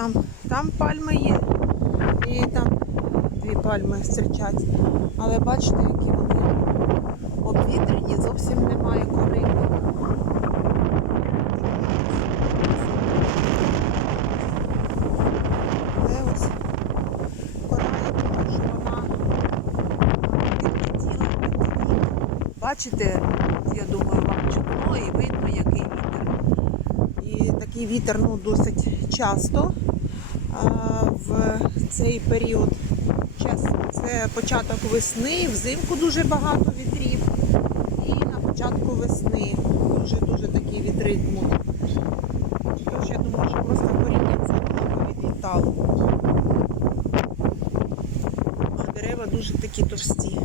там, там пальми є. І там дві пальми зустрічаються. Але бачите, які вони обвітрені, зовсім немає кори. Бачите, я думаю, вам чутно і видно, який вітер. І такий вітер ну, досить часто в цей період часу. Це початок весни, взимку дуже багато вітрів. І на початку весни дуже-дуже такі вітри дмуть. Тож я думаю, що просто коріння це багато відлітало. А дерева дуже такі товсті.